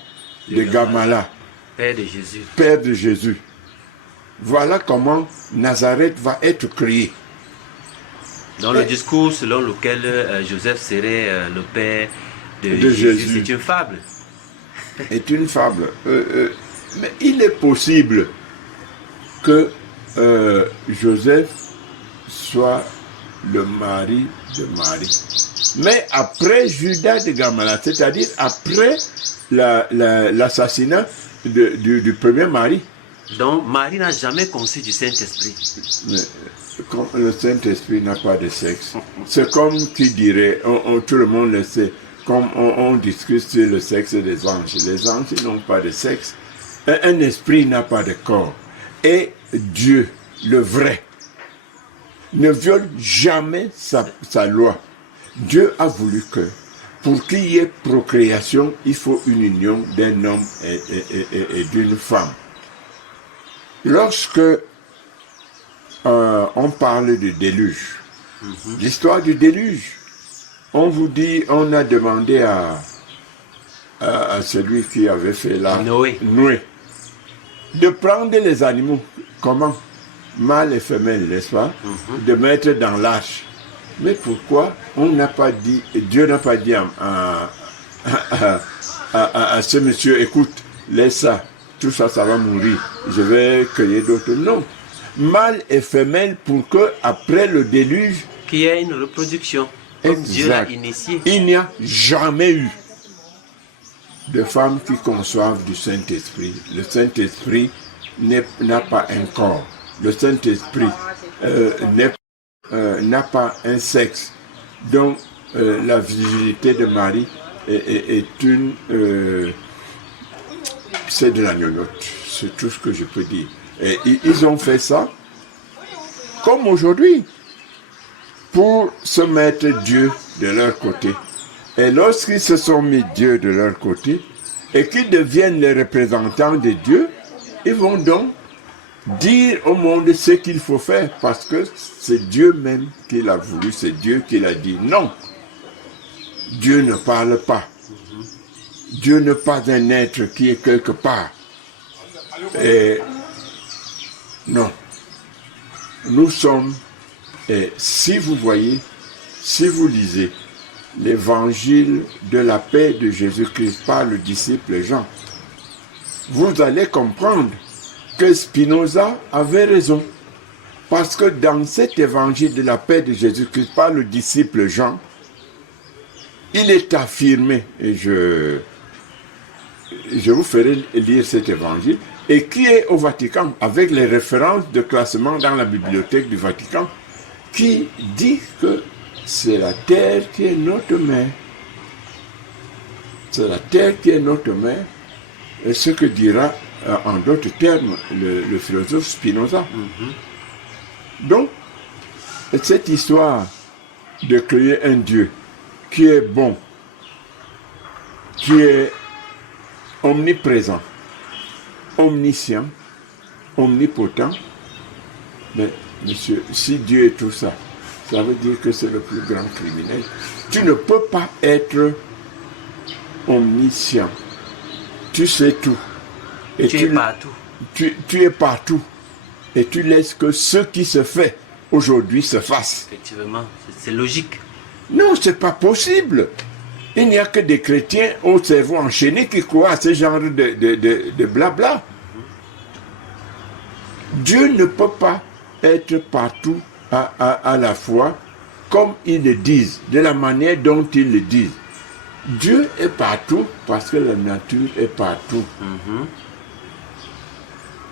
de Gamala. Père de Jésus. Père de Jésus. Voilà comment Nazareth va être créé. Dans le discours selon lequel Joseph serait le père de Jésus, c'est une fable. C'est une fable. Mais il est possible que Joseph soit le mari de Marie. Mais après Judas de Gamala, c'est-à-dire après l'assassinat du premier mari. Donc Marie n'a jamais conçu du Saint-Esprit. Mais, le Saint-Esprit n'a pas de sexe. C'est comme qui dirait, tout le monde le sait, comme on discute sur le sexe des anges. Les anges n'ont pas de sexe. Un esprit n'a pas de corps. Et Dieu, le vrai, ne viole jamais sa loi. Dieu a voulu que, pour qu'il y ait procréation, il faut une union d'un homme et d'une femme. Lorsque on parle du déluge, l'histoire du déluge, on vous dit, on a demandé à celui qui avait fait Noé, de prendre les animaux, comment? Mâle et femelle, n'est-ce pas? De mettre dans l'arche. Mais pourquoi on n'a pas dit, Dieu n'a pas dit à ce monsieur, écoute, laisse ça, tout ça, ça va mourir, je vais créer d'autres. Non. Mâle et femelle pour que, après le déluge, qu'il y ait une reproduction. Comme Dieu l'a initié. Il n'y a jamais eu de femmes qui conçoivent du Saint-Esprit. Le Saint-Esprit n'a pas un corps. Le Saint-Esprit n'a pas un sexe. Donc, la virginité de Marie est une... c'est de la gnognotte. C'est tout ce que je peux dire. Et ils ont fait ça, comme aujourd'hui, pour se mettre Dieu de leur côté. Et lorsqu'ils se sont mis Dieu de leur côté, et qu'ils deviennent les représentants de Dieu, ils vont donc dire au monde ce qu'il faut faire, parce que c'est Dieu même qui l'a voulu, c'est Dieu qui l'a dit. Non, Dieu ne parle pas. Dieu n'est pas un être qui est quelque part. Et non. Nous sommes, et si vous voyez, si vous lisez l'évangile de la paix de Jésus-Christ par le disciple Jean, vous allez comprendre que Spinoza avait raison. Parce que dans cet évangile de la paix de Jésus-Christ par le disciple Jean, il est affirmé, et je vous ferai lire cet évangile, et qui est au Vatican, avec les références de classement dans la bibliothèque du Vatican, qui dit que c'est la terre qui est notre mère. C'est la terre qui est notre mère, et ce que dira, en d'autres termes, le philosophe Spinoza. Donc, cette histoire de créer un Dieu qui est bon, qui est omniprésent, omniscient, omnipotent, mais monsieur, si Dieu est tout ça, ça veut dire que c'est le plus grand criminel. Tu ne peux pas être omniscient. Tu sais tout. Et tu es partout. Tu es partout. Et tu laisses que ce qui se fait aujourd'hui se fasse. Effectivement, c'est logique. Non, c'est pas possible. Il n'y a que des chrétiens au cerveau enchaîné qui croient à ce genre de blabla. Dieu ne peut pas être partout à la fois comme ils le disent, de la manière dont ils le disent. Dieu est partout parce que la nature est partout.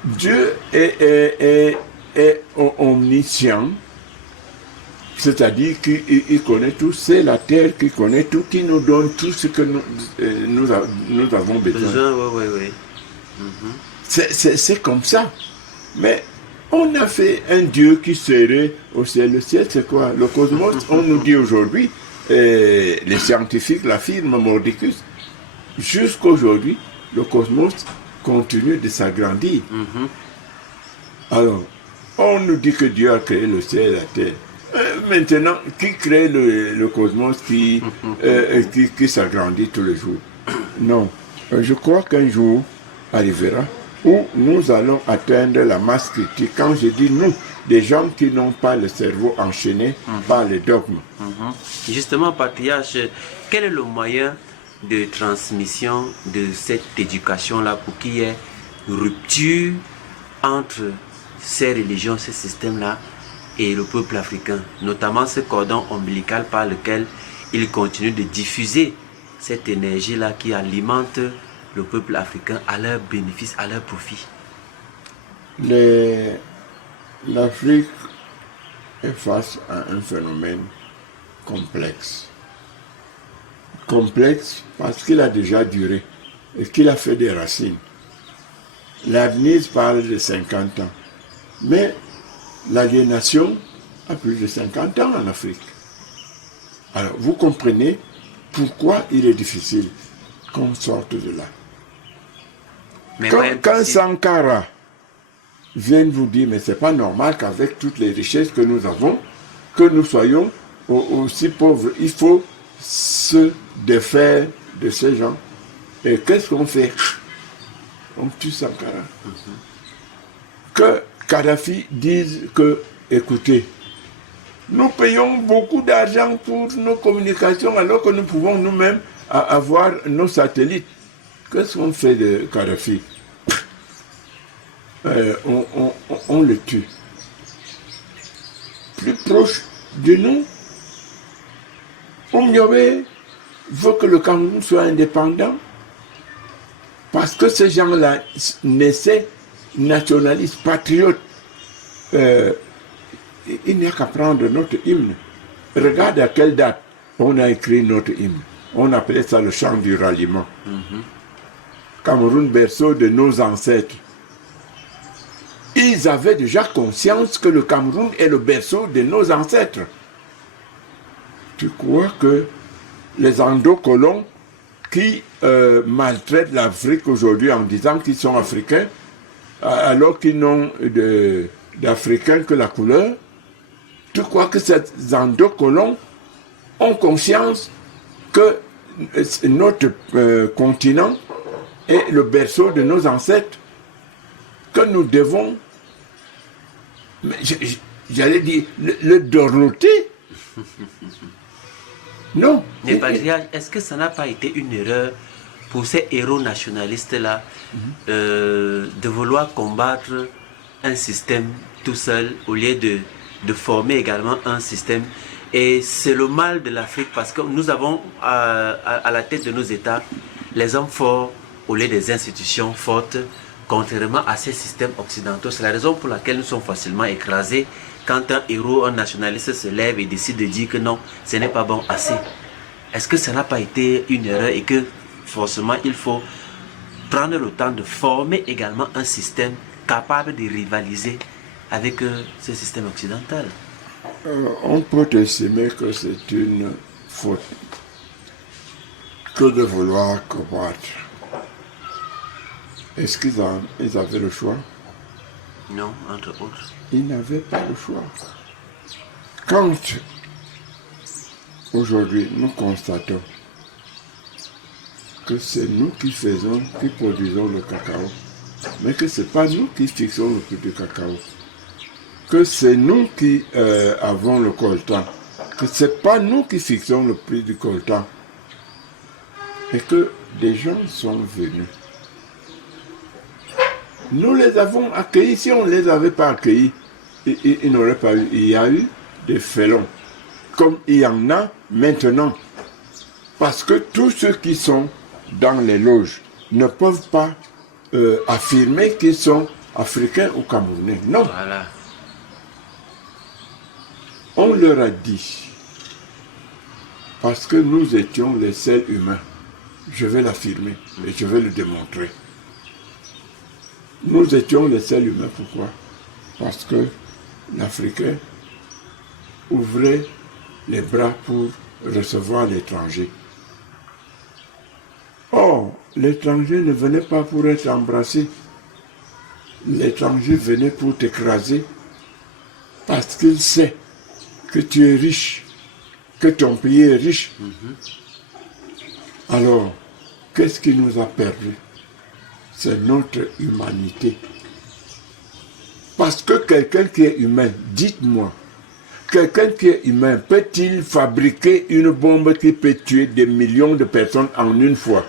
Dieu est omniscient, c'est-à-dire qu'il connaît tout, c'est la terre qui connaît tout, qui nous donne tout ce que nous avons besoin. Oui. C'est comme ça. Mais on a fait un Dieu qui serait au ciel. Le ciel, c'est quoi? Le cosmos, on nous dit aujourd'hui, les scientifiques l'affirment, Mordicus, jusqu'aujourd'hui, le cosmos continue de s'agrandir. Alors, on nous dit que Dieu a créé le ciel et la terre. Maintenant, qui crée le cosmos qui s'agrandit tous les jours? Non. Je crois qu'un jour arrivera où nous allons atteindre la masse critique. Quand je dis nous, des gens qui n'ont pas le cerveau enchaîné par les dogmes. Justement, patriarche, quel est le moyen de transmission de cette éducation-là pour qu'il y ait rupture entre ces religions, ces systèmes-là et le peuple africain, notamment ce cordon ombilical par lequel il continue de diffuser cette énergie-là qui alimente le peuple africain à leur bénéfice, à leur profit? L'Afrique est face à un phénomène complexe. Complexe parce qu'il a déjà duré et qu'il a fait des racines. L'avenir parle de 50 ans. Mais l'aliénation a plus de 50 ans en Afrique. Alors, vous comprenez pourquoi il est difficile qu'on sorte de là. Mais quand Sankara vient vous dire, mais c'est pas normal qu'avec toutes les richesses que nous avons, que nous soyons aussi pauvres, il faut se défaire de ces gens. Et qu'est-ce qu'on fait? On tue Sankara. Que Kadhafi dise que, écoutez, nous payons beaucoup d'argent pour nos communications alors que nous pouvons nous-mêmes avoir nos satellites. Qu'est-ce qu'on fait de Kadhafi? On le tue. Plus proche de nous, Oumyobé veut que le Cameroun soit indépendant parce que ces gens-là naissaient nationalistes, patriotes. Il n'y a qu'à prendre notre hymne. Regarde à quelle date on a écrit notre hymne. On appelait ça le chant du ralliement. Cameroun, berceau de nos ancêtres. Ils avaient déjà conscience que le Cameroun est le berceau de nos ancêtres. Tu crois que les endocolons qui maltraitent l'Afrique aujourd'hui en disant qu'ils sont africains, alors qu'ils n'ont d'Africains que la couleur, tu crois que ces endocolons ont conscience que notre continent est le berceau de nos ancêtres, que nous devons, j'allais dire, le dorloter? Non. Mais patriarche, est-ce que ça n'a pas été une erreur pour ces héros nationalistes-là de vouloir combattre un système tout seul au lieu de former également un système? Et c'est le mal de l'Afrique parce que nous avons à la tête de nos États les hommes forts au lieu des institutions fortes, contrairement à ces systèmes occidentaux. C'est la raison pour laquelle nous sommes facilement écrasés quand un héros, un nationaliste se lève et décide de dire que non, ce n'est pas bon assez. Est-ce que ça n'a pas été une erreur et que forcément il faut prendre le temps de former également un système capable de rivaliser avec ce système occidental? On peut estimer que c'est une faute que de vouloir combattre. Est-ce qu'ils avaient le choix? Non, entre autres. Ils n'avaient pas le choix. Quand aujourd'hui nous constatons que c'est nous qui produisons le cacao, mais que ce n'est pas nous qui fixons le prix du cacao, que c'est nous qui avons le coltan, que ce n'est pas nous qui fixons le prix du coltan, et que des gens sont venus. Nous les avons accueillis. Si on ne les avait pas accueillis, il n'aurait pas eu. Il y a eu des félons comme il y en a maintenant. Parce que tous ceux qui sont dans les loges ne peuvent pas affirmer qu'ils sont africains ou camerounais. Non. Voilà. On leur a dit, parce que nous étions les seuls humains, je vais l'affirmer et je vais le démontrer. Nous étions les seuls humains, pourquoi? Parce que l'Africain ouvrait les bras pour recevoir l'étranger. Or, l'étranger ne venait pas pour être embrassé. L'étranger venait pour t'écraser parce qu'il sait que tu es riche, que ton pays est riche. Alors, qu'est-ce qui nous a perdu? C'est notre humanité. Parce que quelqu'un qui est humain, dites-moi, quelqu'un qui est humain, peut-il fabriquer une bombe qui peut tuer des millions de personnes en une fois?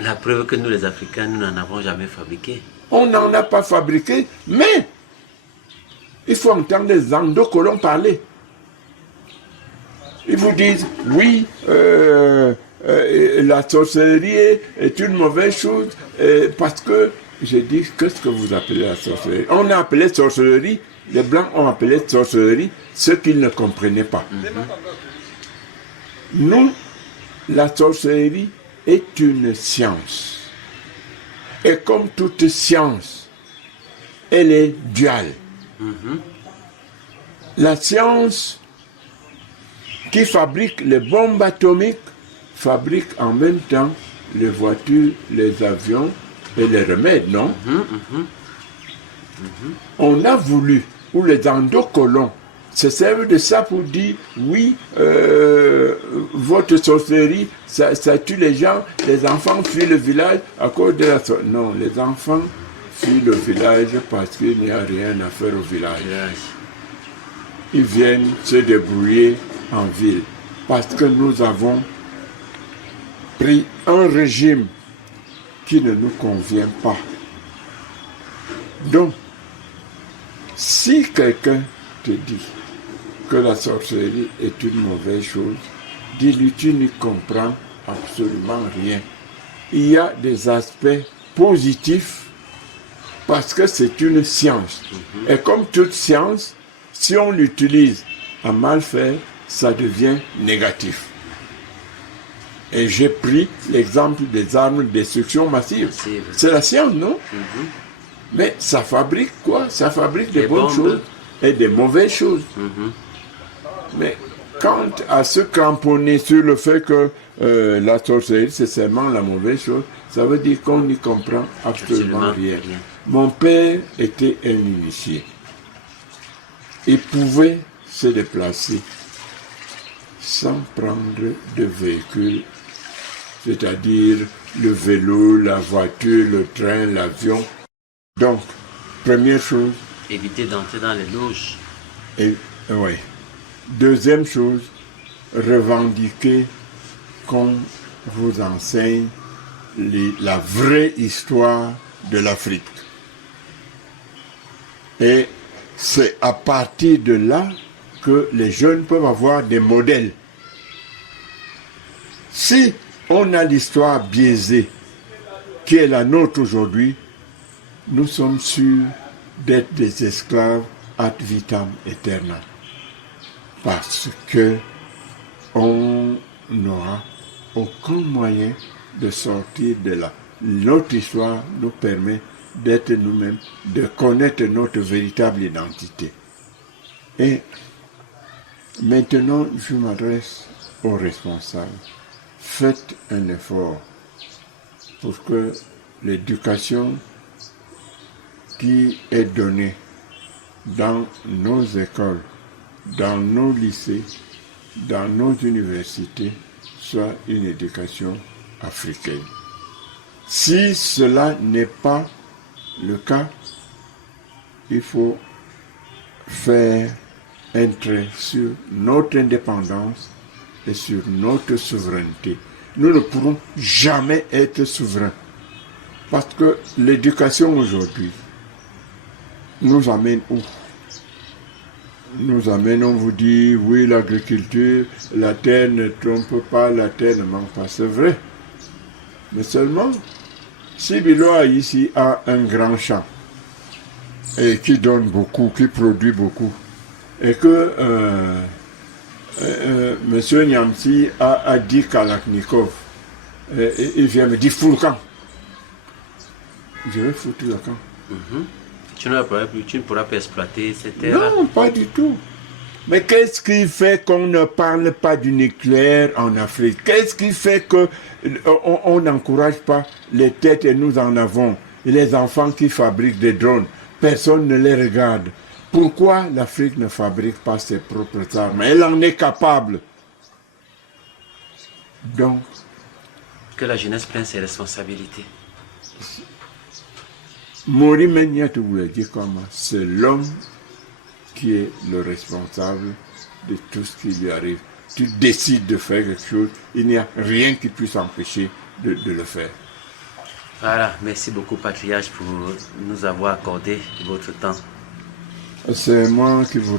La preuve que nous les Africains, nous n'en avons jamais fabriqué. On n'en a pas fabriqué, mais il faut entendre les endo-colons parler. Ils vous disent, oui, la sorcellerie est une mauvaise chose, parce que, j'ai dit, qu'est-ce que vous appelez la sorcellerie? On a appelé sorcellerie, les Blancs ont appelé sorcellerie ce qu'ils ne comprenaient pas. Nous, la sorcellerie est une science. Et comme toute science, elle est duale. La science qui fabrique les bombes atomiques fabrique en même temps les voitures, les avions et les remèdes, non? On a voulu, ou les endocolons se servent de ça pour dire, oui, votre sorcellerie, ça tue les gens, les enfants fuient le village à cause de la sorcellerie. Non, les enfants fuient le village parce qu'il n'y a rien à faire au village. Ils viennent se débrouiller en ville parce que nous avons pris un régime qui ne nous convient pas. Donc, si quelqu'un te dit que la sorcellerie est une mauvaise chose, dis-lui, tu n'y comprends absolument rien. Il y a des aspects positifs parce que c'est une science. Et comme toute science, si on l'utilise à mal faire, ça devient négatif. Et j'ai pris l'exemple des armes de destruction massive. C'est la science, non? Mais ça fabrique quoi? Ça fabrique des bonnes choses et des mauvaises choses. Mais quant à se cramponner sur le fait que la sorcellerie, c'est seulement la mauvaise chose, ça veut dire qu'on n'y comprend absolument rien. Mon père était un initié. Il pouvait se déplacer sans prendre de véhicule, c'est-à-dire le vélo, la voiture, le train, l'avion. Donc, première chose... Éviter d'entrer dans les loges. Oui. Deuxième chose, revendiquer qu'on vous enseigne la vraie histoire de l'Afrique. Et c'est à partir de là que les jeunes peuvent avoir des modèles. Si on a l'histoire biaisée qui est la nôtre aujourd'hui, nous sommes sûrs d'être des esclaves ad vitam aeternam. Parce que on n'aura aucun moyen de sortir de là. Notre histoire nous permet d'être nous-mêmes, de connaître notre véritable identité. Et maintenant, je m'adresse aux responsables. Faites un effort pour que l'éducation qui est donnée dans nos écoles, dans nos lycées, dans nos universités, soit une éducation africaine. Si cela n'est pas le cas, il faut faire un trait sur notre indépendance et sur notre souveraineté. Nous ne pourrons jamais être souverains parce que l'éducation aujourd'hui nous amène où? nous amène, on vous dit, oui, l'agriculture, la terre ne trompe pas, la terre ne manque pas. C'est vrai. Mais seulement, si Biloa ici a un grand champ, et qui donne beaucoup, qui produit beaucoup, et que M. Niamsi a dit Kalachnikov, et il vient me dire, fous le camp. Je vais foutre le camp. Tu ne pourras pas exploiter cette terre. Non, pas du tout. Mais qu'est-ce qui fait qu'on ne parle pas du nucléaire en Afrique? Qu'est-ce qui fait qu'on n'encourage pas les têtes et nous en avons? Et les enfants qui fabriquent des drones, personne ne les regarde. Pourquoi l'Afrique ne fabrique pas ses propres armes? Elle en est capable. Donc, Que la jeunesse prenne ses responsabilités. Mori Meniat voulait dire comment? C'est l'homme qui est le responsable de tout ce qui lui arrive. Tu décides de faire quelque chose, il n'y a rien qui puisse empêcher de le faire. Voilà, merci beaucoup Patriarche pour nous avoir accordé votre temps. C'est moi qui vous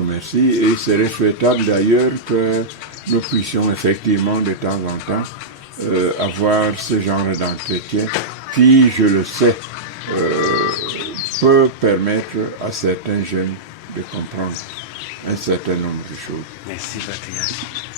remercie et il serait souhaitable d'ailleurs que nous puissions effectivement de temps en temps avoir ce genre d'entretien qui, je le sais, peut permettre à certains jeunes de comprendre un certain nombre de choses. Merci Patriarche.